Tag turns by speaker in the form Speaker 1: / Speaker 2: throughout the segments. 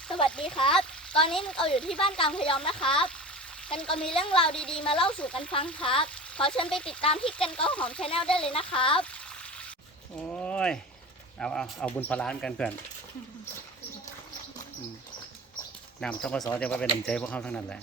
Speaker 1: สวัสดีครับ ตอนนี้เราอยู่ที่บ้านกลางพยอมนะครับ กันก็มีเรื่องราวดีๆมาเล่าสู่กันฟังครับ ขอเชิญไปติดตามที่กันก็หอมชาแนลได้เลยนะครับ
Speaker 2: โอ้ย เอาบุญพลานกันเพื่อนนำทกศจะว่าเป็นน้ำใจพวกเขาทั้งนั้นแหละ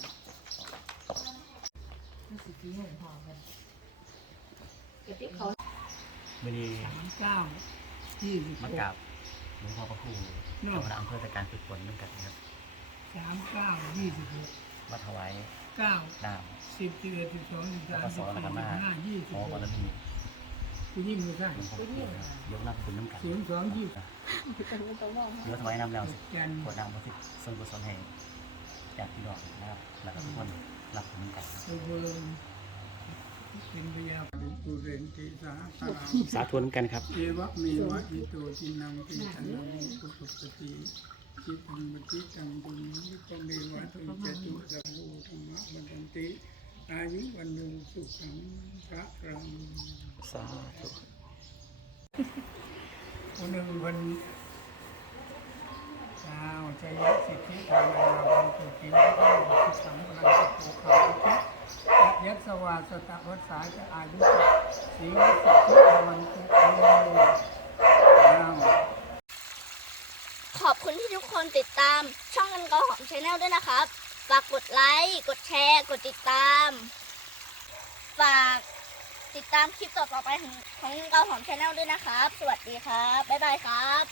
Speaker 2: วันนี้
Speaker 3: 39 26
Speaker 2: มากราบหลวงพ่อพระครูเจ้าคณะอำเภอตะการฝึกฝนเหมือนกันนะครับ
Speaker 3: 39 26
Speaker 2: มาถวาย
Speaker 3: 9
Speaker 2: น้
Speaker 3: 10 11 12
Speaker 2: ำทกศ
Speaker 3: 13
Speaker 2: นะครับมา
Speaker 3: 15
Speaker 2: ขอบาร
Speaker 3: 26
Speaker 2: มี
Speaker 3: ผู้ยิ่งมือสร้าง
Speaker 2: หลวงพ่อพระครูยกน้ำคุณน้ำกัน
Speaker 3: 02 20
Speaker 2: เดี๋ยวถวายน้ำแล้วสิ
Speaker 3: จันทร์
Speaker 2: ขวดน้ำพระสิทธิ์ส่วนกุศลแห่งจากพี่น้องนะครับแล้วก็ทุกคนรับคุณน้ำกันครับ
Speaker 3: โอเวอร์เป็นพยาปุเรนติสาคารา
Speaker 2: สาธุน้ำกันครับ
Speaker 3: เอวะเมวะอิโตจินังปิตังนังปุปปติจิตังปฏิตังตุนิปะเมวะตุจตุสัพโพธรรมะมันตันติอายุวันโยสุขังพระรัง
Speaker 2: สาธุ
Speaker 3: คนหนึ่งคนชาวชัยสิทธิธานาบันตุกินที่ได้ที่สังพลังสโภคาวิยัสวาสตวัสสาจะอายุสีวิสิทธิวันตุเอ
Speaker 1: ขอบคุณที่ทุกคนติดตามช่องกันก็หอมชาแนลด้วยนะครับ ฝากกดไลค์ กดแชร์ กดติดตาม ฝากติดตามคลิปต่อๆไปของกันก็หอมชาแนลด้วยนะครับ สวัสดีครับ บ๊ายบายครับ